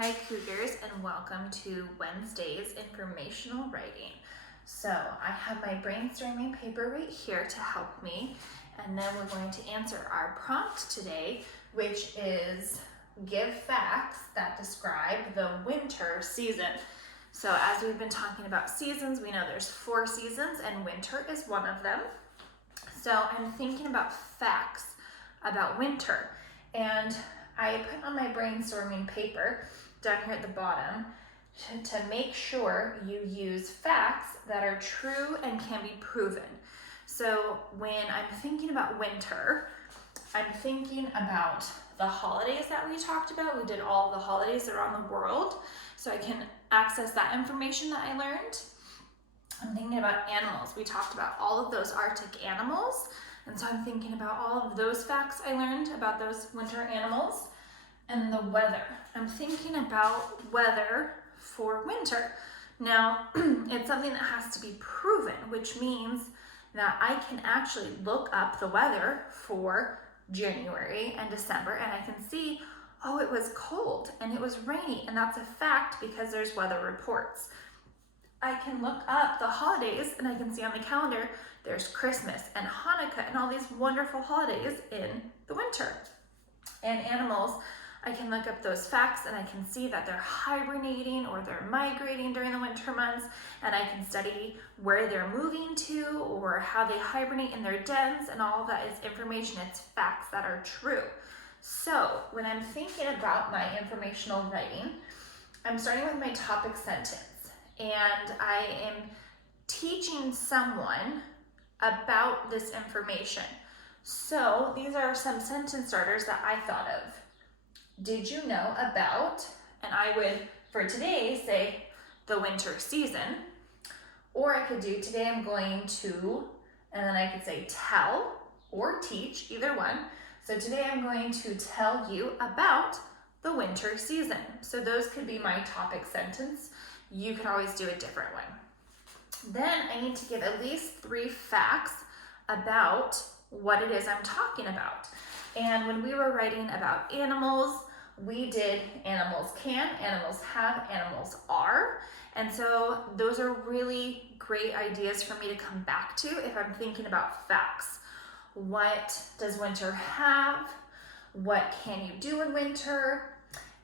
Hi Cougars, and welcome to Wednesday's informational writing. So I have my brainstorming paper right here to help me, and then we're going to answer our prompt today, which is give facts that describe the winter season. So as we've been talking about seasons, we know there's 4 seasons and winter is one of them. So I'm thinking about facts about winter, and I put on my brainstorming paper down here at the bottom to make sure you use facts that are true and can be proven. So when I'm thinking about winter, I'm thinking about the holidays that we talked about. We did all the holidays around the world, so I can access that information that I learned. I'm thinking about animals. We talked about all of those Arctic animals, and so I'm thinking about all of those facts I learned about those winter animals. And the weather. I'm thinking about weather for winter. Now, it's something that has to be proven, which means that I can actually look up the weather for January and December, and I can see, oh, it was cold and it was rainy, and that's a fact because there's weather reports. I can look up the holidays and I can see on the calendar there's Christmas and Hanukkah and all these wonderful holidays in the winter. And animals, I can look up those facts and I can see that they're hibernating or they're migrating during the winter months, and I can study where they're moving to or how they hibernate in their dens, and all of that is information. It's facts that are true. So when I'm thinking about my informational writing, I'm starting with my topic sentence, and I am teaching someone about this information. So these are some sentence starters that I thought of. Did you know about, and I would, for today, say the winter season, or I could do today I'm going to, and then I could say tell or teach, either one. So today I'm going to tell you about the winter season. So those could be my topic sentence. You can always do a different one. Then I need to give at least 3 facts about what it is I'm talking about. And when we were writing about animals, we did animals can, animals have, animals are. And so those are really great ideas for me to come back to if I'm thinking about facts. What does winter have? What can you do in winter?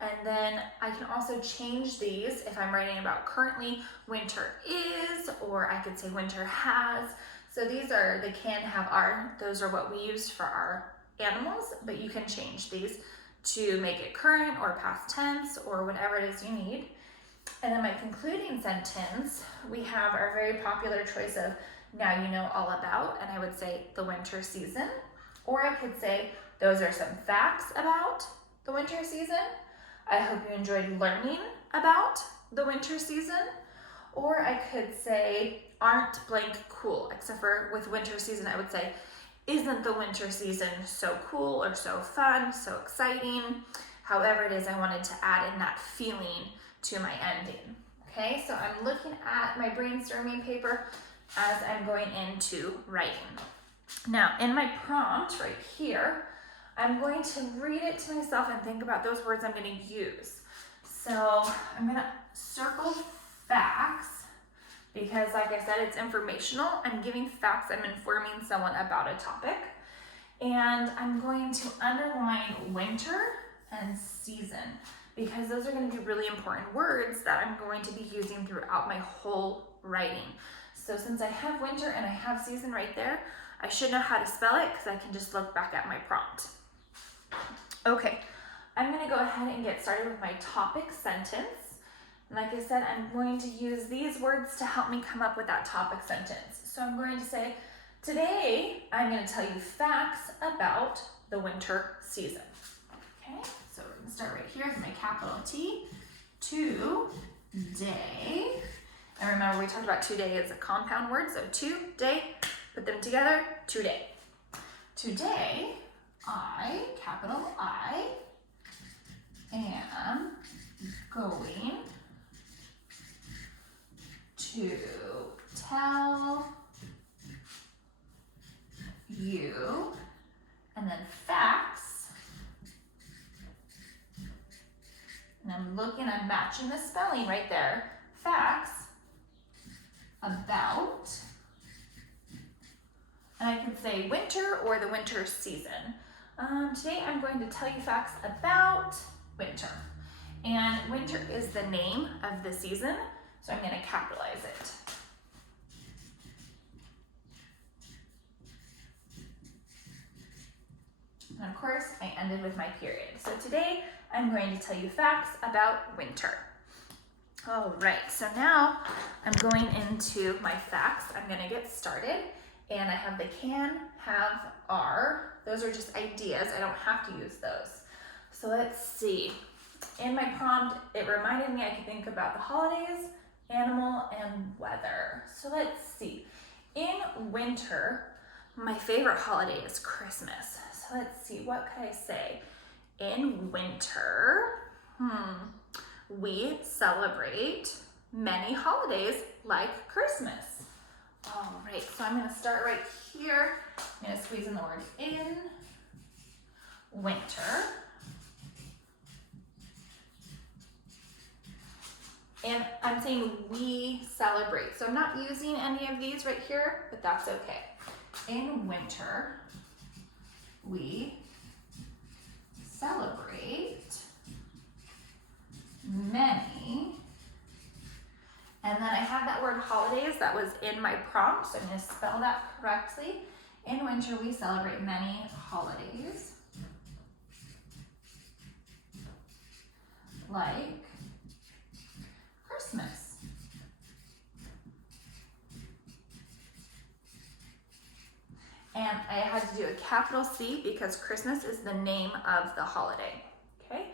And then I can also change these if I'm writing about currently winter is, or I could say winter has. So these are the can, have, are. Those are what we used for our animals, but you can change these to make it current or past tense or whatever it is you need. And then my concluding sentence, we have our very popular choice of now you know all about, and I would say the winter season. Or I could say those are some facts about the winter season. I hope you enjoyed learning about the winter season. Or I could say aren't blank cool, except for with winter season I would say isn't the winter season so cool or so fun, so exciting? However it is, I wanted to add in that feeling to my ending. Okay, so I'm looking at my brainstorming paper as I'm going into writing. Now, in my prompt right here, I'm going to read it to myself and think about those words I'm going to use. So I'm going to circle facts, because like I said, it's informational. I'm giving facts, I'm informing someone about a topic. And I'm going to underline winter and season, because those are going to be really important words that I'm going to be using throughout my whole writing. So since I have winter and I have season right there, I should know how to spell it because I can just look back at my prompt. Okay, I'm going to go ahead and get started with my topic sentence. Like I said, I'm going to use these words to help me come up with that topic sentence. So I'm going to say, today I'm going to tell you facts about the winter season. Okay, so we're going to start right here with my capital T, today. And remember, we talked about today as a compound word, so today, put them together, today. Today, I, capital I, am going to tell you, and then facts, And I'm matching the spelling right there. Facts about, and I can say winter or the winter season. Today I'm going to tell you facts about winter. And winter is the name of the season, so I'm going to capitalize it. And of course, I ended with my period. So today I'm going to tell you facts about winter. All right, so now I'm going into my facts. I'm going to get started. And I have the can, have, are. Those are just ideas. I don't have to use those. So let's see. In my prompt, it reminded me I could think about the holidays, animal, and weather. So let's see. In winter, my favorite holiday is Christmas. So let's see, what could I say? In winter, we celebrate many holidays like Christmas. All right, so I'm gonna start right here. I'm gonna squeeze in the word in, winter. And I'm saying we celebrate. So I'm not using any of these right here, but that's okay. In winter, we celebrate many. And then I have that word holidays that was in my prompt, so I'm going to spell that correctly. In winter, we celebrate many holidays, like Christmas. And I had to do a capital C because Christmas is the name of the holiday, okay?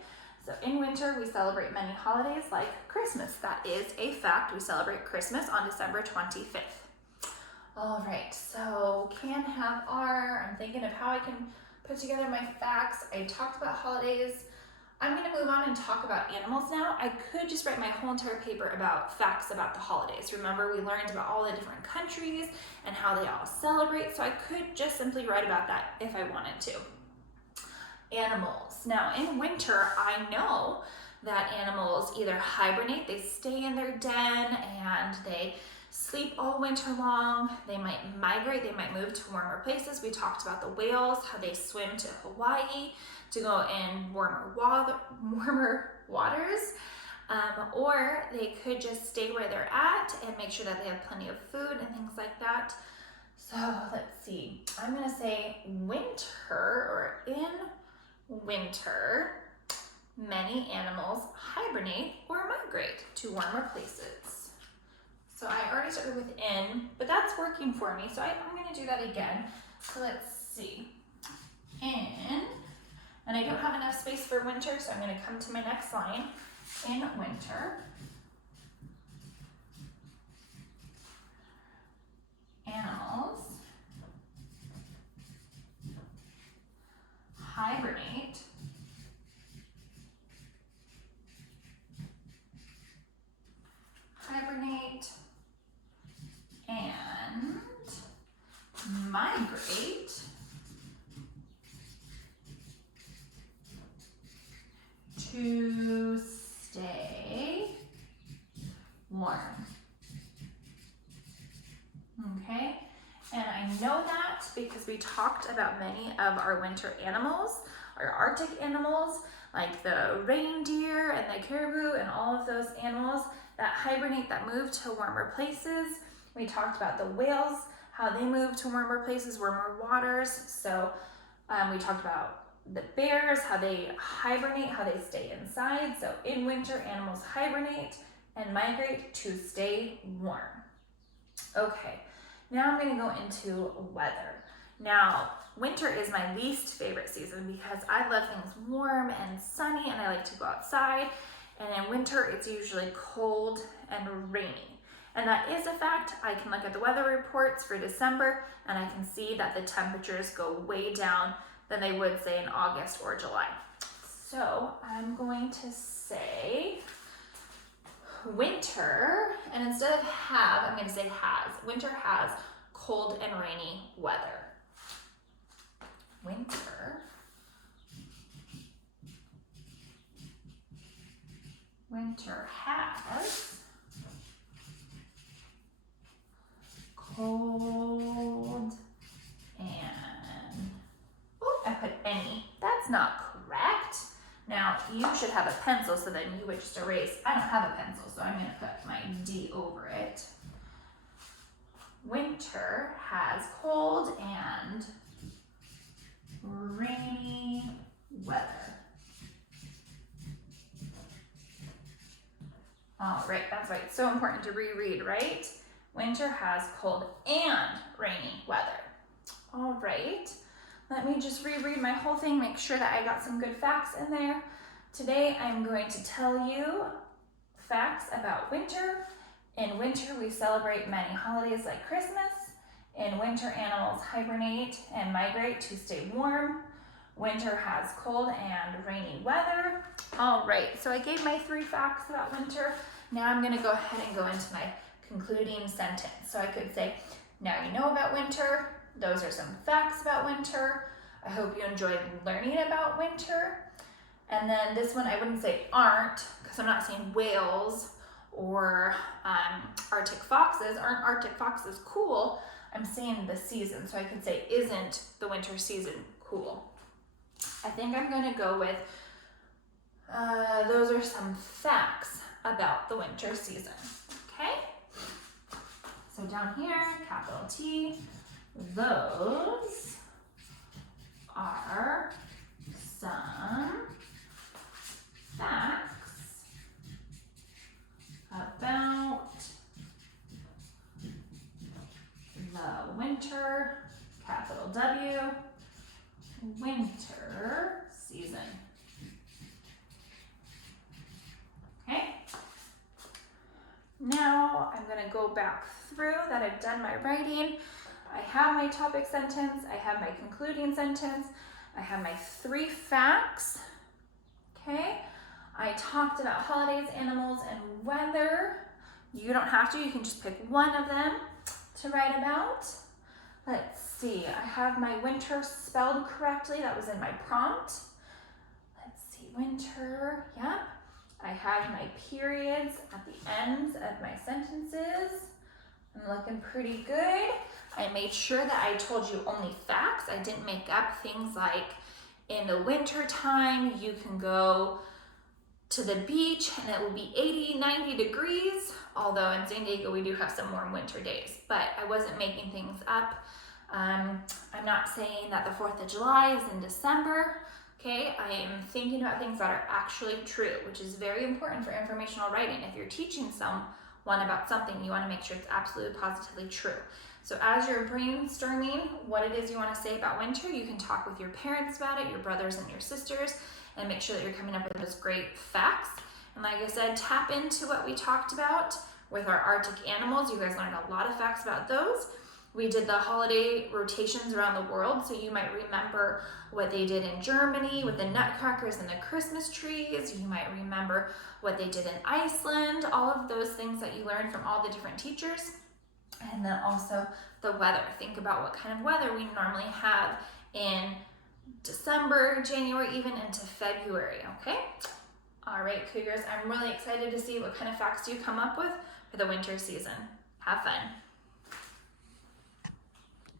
So in winter, we celebrate many holidays like Christmas. That is a fact. We celebrate Christmas on December 25th. All right, so can, have, are. I'm thinking of how I can put together my facts. I talked about holidays. I'm gonna move on and talk about animals now. I could just write my whole entire paper about facts about the holidays. Remember, we learned about all the different countries and how they all celebrate, so I could just simply write about that if I wanted to. Animals. Now in winter, I know that animals either hibernate, they stay in their den and they sleep all winter long. They might migrate, they might move to warmer places. We talked about the whales, how they swim to Hawaii to go in warmer waters. Or they could just stay where they're at and make sure that they have plenty of food and things like that. So let's see, I'm gonna say winter, or in winter, many animals hibernate or migrate to warmer places. So I already started with in, but that's working for me, so I'm gonna do that again. So let's see, in, and I don't have enough space for winter, so I'm gonna come to my next line. In winter, animals hibernate and migrate to stay warm. Okay, and I know that because we talked about many of our winter animals, our Arctic animals, like the reindeer and the caribou and all of those animals that hibernate, that move to warmer places. We talked about the whales, how they move to warmer places, warmer waters. So we talked about the bears, how they hibernate, how they stay inside. So in winter, animals hibernate and migrate to stay warm. Okay, now I'm gonna go into weather. Now, winter is my least favorite season because I love things warm and sunny and I like to go outside. And in winter, it's usually cold and rainy. And that is a fact. I can look at the weather reports for December and I can see that the temperatures go way down than they would say in August or July. So I'm going to say winter, and instead of have, I'm going to say has. Winter has cold and rainy weather. Winter winter has cold and, oh, I put any. That's not correct. Now, you should have a pencil, so then you would just erase. I don't have a pencil, so I'm going to put my D over it. Winter has cold and rainy weather. All right, that's right. So important to reread, right? Winter has cold and rainy weather. All right. Let me just reread my whole thing, make sure that I got some good facts in there. Today I'm going to tell you facts about winter. In winter we celebrate many holidays like Christmas. In winter animals hibernate and migrate to stay warm. Winter has cold and rainy weather. All right, so I gave my 3 facts about winter. Now I'm gonna go ahead and go into my concluding sentence. So I could say, now you know about winter. Those are some facts about winter. I hope you enjoyed learning about winter. And then this one, I wouldn't say aren't, because I'm not saying whales or Arctic foxes. Aren't Arctic foxes cool? I'm saying the season. So I could say, isn't the winter season cool? I think I'm gonna go with, those are some facts about the winter season, okay? So down here, capital T, those are some facts about the winter, capital W, winter season. Okay. Now I'm going to go back through that I've done my writing. I have my topic sentence, I have my concluding sentence, I have my 3 facts, okay? I talked about holidays, animals, and weather. You don't have to, you can just pick one of them to write about. Let's see, I have my winter spelled correctly, that was in my prompt. Let's see, winter, yep. I have my periods at the ends of my sentences. I'm looking pretty good. I made sure that I told you only facts. I didn't make up things like in the winter time, you can go to the beach and it will be 80, 90 degrees. Although in San Diego, we do have some warm winter days, but I wasn't making things up. I'm not saying that the 4th of July is in December. Okay, I am thinking about things that are actually true, which is very important for informational writing. If you're teaching someone about something, you want to make sure it's absolutely positively true. So as you're brainstorming what it is you want to say about winter, you can talk with your parents about it, your brothers and your sisters, and make sure that you're coming up with those great facts. And like I said, tap into what we talked about with our Arctic animals. You guys learned a lot of facts about those. We did the holiday rotations around the world, so you might remember what they did in Germany with the nutcrackers and the Christmas trees. You might remember what they did in Iceland, all of those things that you learned from all the different teachers. And then also the weather. Think about what kind of weather we normally have in December, January, even into February, okay? All right, Cougars, I'm really excited to see what kind of facts you come up with for the winter season. Have fun.